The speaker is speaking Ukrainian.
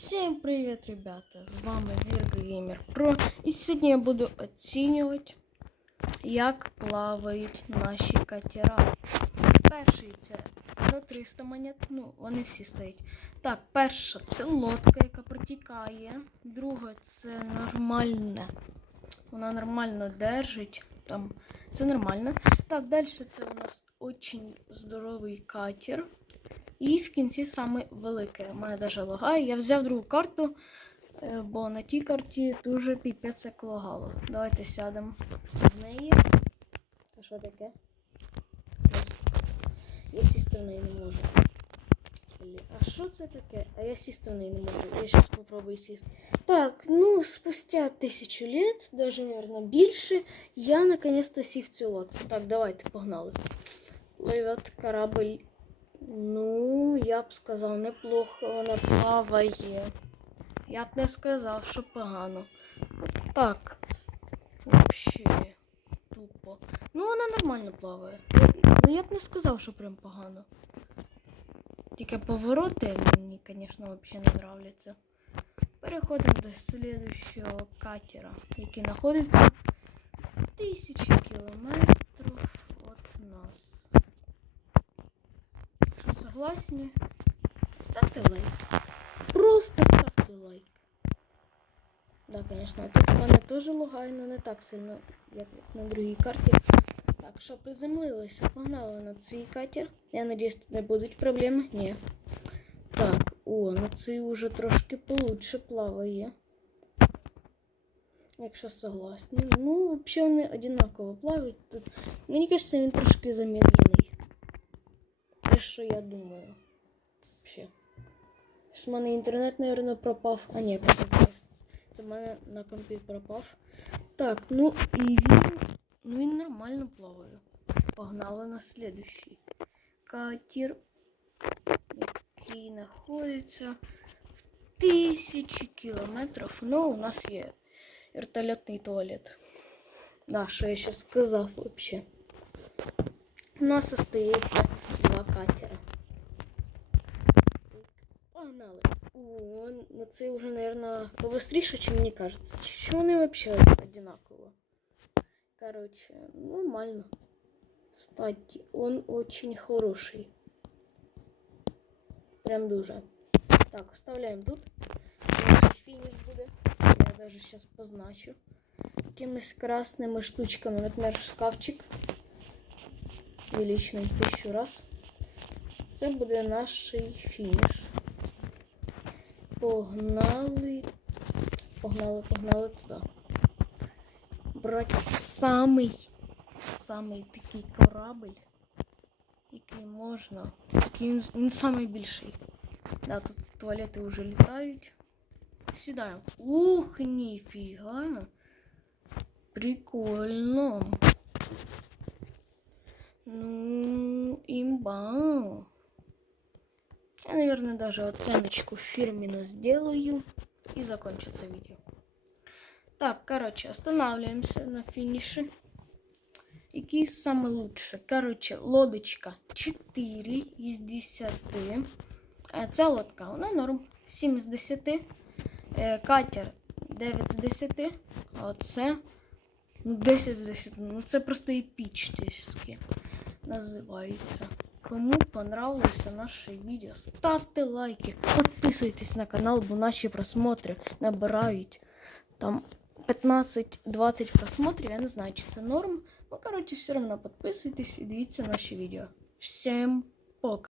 Всім привіт, ребята! З вами Вірга Геймер Про. І сьогодні я буду оцінювати, як плавають наші катера. Перший це за 300 монет, ну, вони всі стоять. Так, перша це лодка, яка протікає. Друга це нормальне. Вона нормально держить. Там це нормально. Так, далі це у нас очень здоровий катер. І в кінці саме велике. У мене даже лагає. Я взяв другу карту, е, бо на тій карті дуже піпець як лагало. Давайте сядемо в неї. А що таке? Я сісти в неї не можу. А що це таке? А я сісти в неї не можу. Я зараз спробую сісти. Так, ну, спустя тисячу лет, даже, наверное, більше, я наконец-то сів цю лодку. Так, давайте, погнали. Пливет корабль Ну, я б сказав, неплохо вона плаває. Я б не сказав, що погано. Так. Взагалі, тупо. Ну, вона нормально плаває. Ну, я б не сказав, що прям погано. Тільки повороти мені, звісно, взагалі не нравляться. Переходимо до слідущого катера, який знаходиться тисячі кілометрів від нас. Якщо согласні, ставте лайк. Просто ставте лайк. Да, конечно, тут у мене теж лагає, але не так сильно, як на другій карті. Так, що приземлилися, погнали на свій катер. Я надіюсь, тут не будуть проблеми. Ні. Так, о, на цей уже трошки получше плаває. Якщо согласні. Ну, взагалі вони одинаково плавають. Тут, мені кажется, він трошки замедлений. Те, що я думаю. Вообще. З мене інтернет, наверное, пропав. А ні, пропав. Це в мене на компі пропав. Так, ну і він. Ну він нормально плаває. Погнали на следующий. Катер, який знаходиться в тисячі кілометрів. Ну, у нас є вертольотний туалет. Да, що я ще сказав вообще. У нас остається два катера. Погнали. О, ну це вже, наверное, побыстріше, чем мне кажется. Що вони вообще одинаково? Короче, нормально. Кстати, он очень хороший. Прям дуже. Так, оставляем тут. Фініш буде. Я даже сейчас позначу. Якимись красними штучками, наприклад, шкафчик. Величний тисячу раз. Це буде наш фініш. Погнали. Погнали, погнали туди. Брати самий, самий такий корабль, який можна. Який він, він. Да, тут туалети вже літають. Сідаємо. Ух, ніфіга. Прикольно. Ну, имба. Я, наверное, даже оценочку фирменную сделаю и закончится видео. Так, короче, останавливаемся на финише. Який саме лучше? Короче, лодочка 4 із 10. Е, Ця лодка, вона норм 7 з 10. Е, Катер 9 з 10. А оце ну, 10 з 10. Ну це просто епічні називається. Кому понравилося наше відео, ставте лайки, підписуйтесь на канал, бо наші просмотри набирають там 15-20 просмотрів. Я не знаю, чи це норм. Ну, коротше, все одно підписуйтесь і дивіться наші відео. Всім пока!